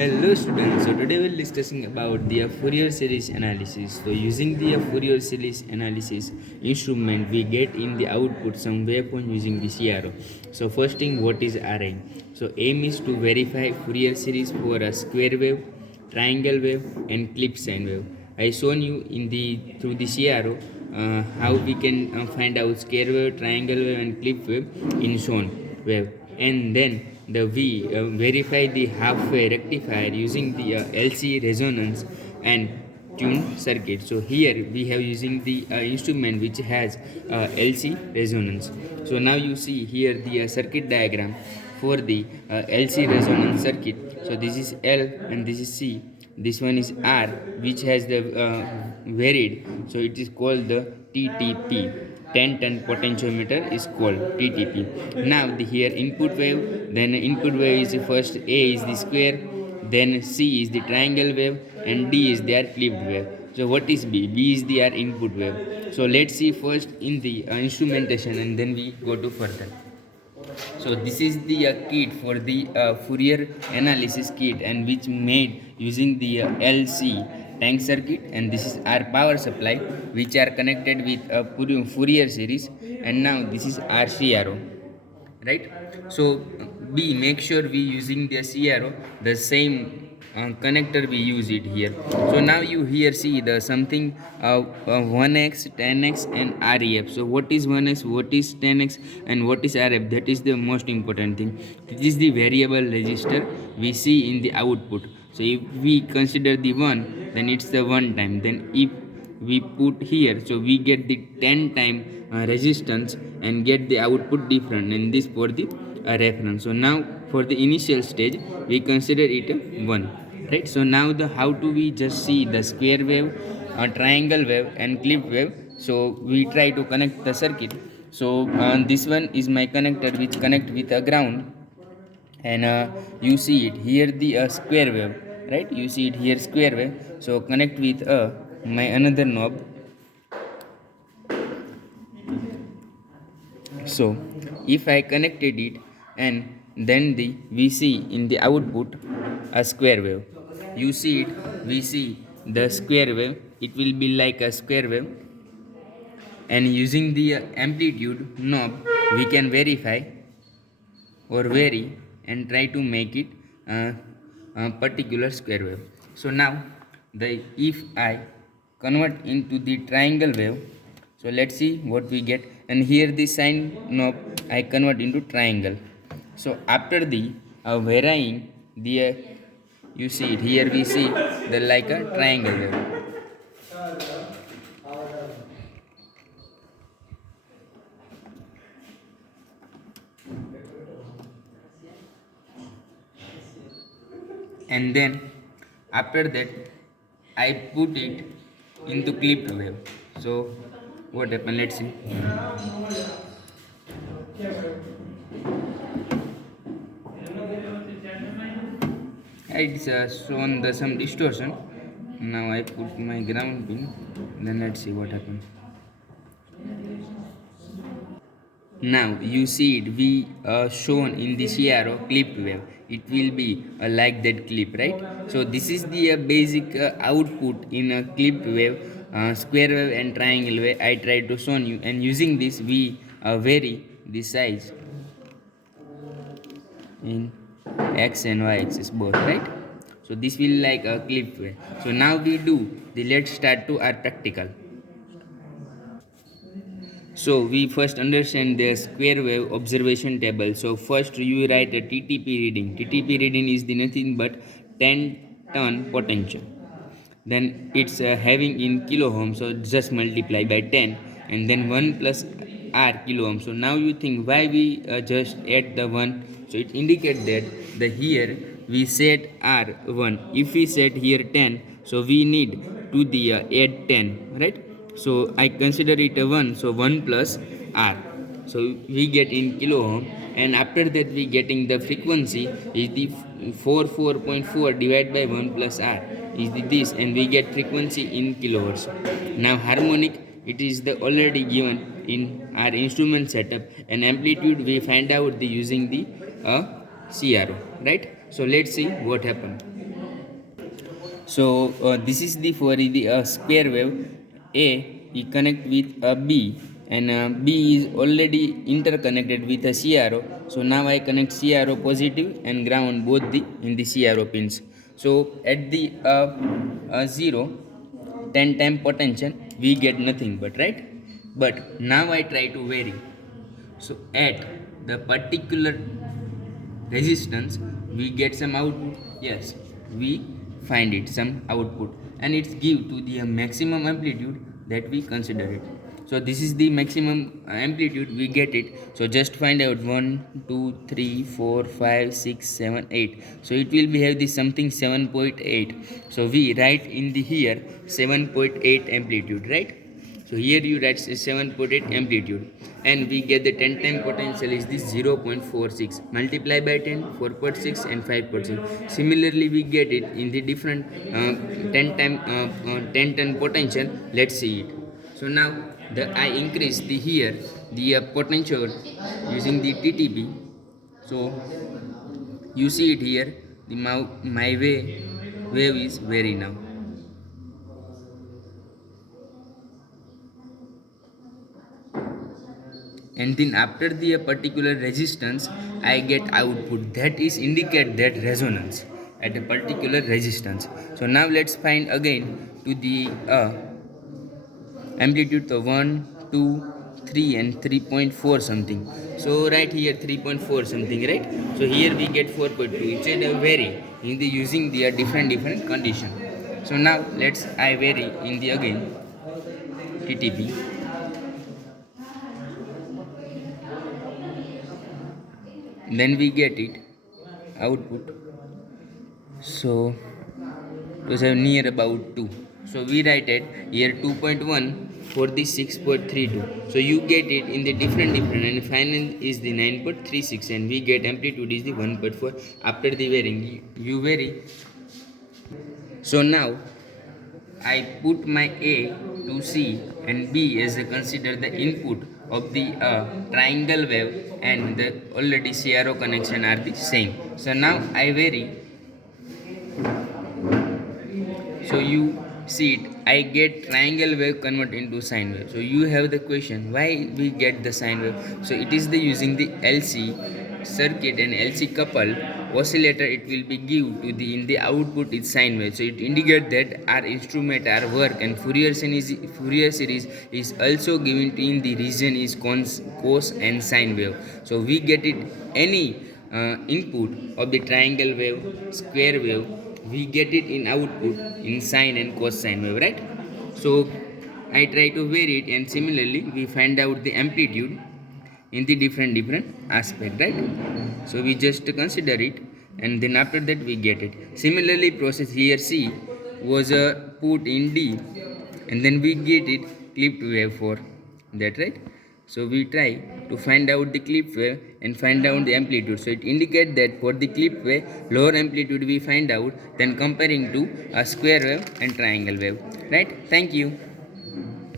Hello students, so today we'll discussing about the Fourier series analysis. So using the Fourier series analysis instrument, we get in the output some waveform using the CRO. So first thing, what is array? So aim is to verify Fourier series for a square wave, triangle wave and clip sine wave. I shown you in the through the CRO how we can find out square wave, triangle wave and clip wave in shown wave, and then we verify the half-wave rectifier using the LC resonance and tune circuit. So here we have using the instrument which has LC resonance. So now you see here the circuit diagram for the LC resonance circuit. So this is L and this is C. This one is R, which has the varied. So it is called the TTP. 10-ton potentiometer is called TTP. Now the here input wave, then input wave is first A is the square, then C is the triangle wave, and D is their clipped wave. So what is B? B is their input wave. So let's see first in the instrumentation, and then we go to further. So this is the kit for the Fourier analysis kit, and which made using the LC tank circuit, and this is our power supply which are connected with a Fourier series, and now this is our CRO, right? So B, make sure we using the CRO the same connector we use it here. So now you here see the something 1x 10x and ref. So what is 1x, what is 10x and what is ref? That is the most important thing. This is the variable resistor we see in the output. So if we consider the 1, then it's the 1 time. Then if we put here, so we get the 10 time resistance and get the output different, and this for the reference. So now for the initial stage we consider it a 1, right? So now the how do we just see the square wave, triangle wave and clip wave. So we try to connect the circuit. So this one is my connector which connect with a ground, and you see it here the square wave, right? You see it here square wave. So connect with my another knob. So if I connected it, and then we see in the output a square wave. You see it, we see the square wave, it will be like a square wave, and using the amplitude knob we can verify or vary and try to make it a particular square wave. So now the if I convert into the triangle wave, so let's see what we get, and here the sine knob I convert into triangle. So after the varying the you see it here, we see the like a triangle wave. And then after that I put it into clipped wave. So what happened, let's see. It's shown the some distortion. Now I put my ground pin, then let's see what happened. Now you see it, we shown in the CRO clip wave. It will be like that clip, right? So this is the basic output in a clip wave, square wave and triangle wave. I tried to show you, and using this we vary the size in x and y axis both, right? So this will like a clip wave. So now we do the let's start to our practical. So we first understand the square wave observation table. So first you write a TTP reading. TTP reading is the nothing but 10-ton potential. Then it's having in kilo ohm, so just multiply by 10, and then 1 plus R kilo ohm. So now you think why we just add the 1. So it indicates that the here we set R 1. If we set here 10, so we need to the add 10, right? So I consider it a 1, so 1 plus R. So we get in kilo ohm, and after that we getting the frequency is the 4.4 divided by 1 plus R is this, and we get frequency in kilohertz. Now harmonic, it is the already given in our instrument setup, and amplitude we find out the using the CRO, right? So let's see what happened. So this is the for the square wave. A we connect with a B, and B is already interconnected with a CRO. So now I connect CRO positive and ground both the in the CRO pins. So at the 0 10 time potential we get nothing but, right? But now I try to vary. So at the particular resistance we get some output. Yes, we find it some output, and it's give to the maximum amplitude that we consider it. So this is the maximum amplitude we get it. So just find out 1 2 3 4 5 6 7 8. So it will be have the something 7.8. So we write in the here 7.8 amplitude, right? So here you write 7.8 amplitude, and we get the 10 time potential is this 0.46 multiply by 10 4.6 and 5%. Similarly we get it in the different 10 time 10 ton potential. Let's see it. So now the I increase the here the potential using the TTP. So you see it here, the my wave is very now. And then after the particular resistance I get output that is indicate that resonance at a particular resistance. So now let's find again to the amplitude of 1 2 3 and 3.4 something. So right here 3.4 something, right? So here we get 4.2. It's a vary in the using the different condition. So now let's I vary in the again TTP. Then we get it output. So it was near about 2. So we write it here 2.1 for the 6.32. So you get it in the different and final is the 9.36, and we get amplitude is the 1.4 after the varying. You vary. So now I put my A to C and B as a consider the input of the triangle wave, and the already CRO connection are the same. So now I vary. So you see it, I get triangle wave convert into sine wave. So you have the question why we get the sine wave. So it is the using the LC circuit and LC couple oscillator, it will be give to the in the output is sine wave. So it indicate that our instrument our work, and Fourier series is also given to in the region is cos and sine wave. So we get it any input of the triangle wave, square wave, we get it in output in sine and cosine wave, right? So I try to vary it, and similarly we find out the amplitude in the different aspect, right? So we just consider it, and then after that we get it. Similarly process here C was put in D, and then we get it clipped wave for that, right? So we try to find out the clip wave and find out the amplitude. So it indicates that for the clip wave lower amplitude we find out than comparing to a square wave and triangle wave, right? Thank you.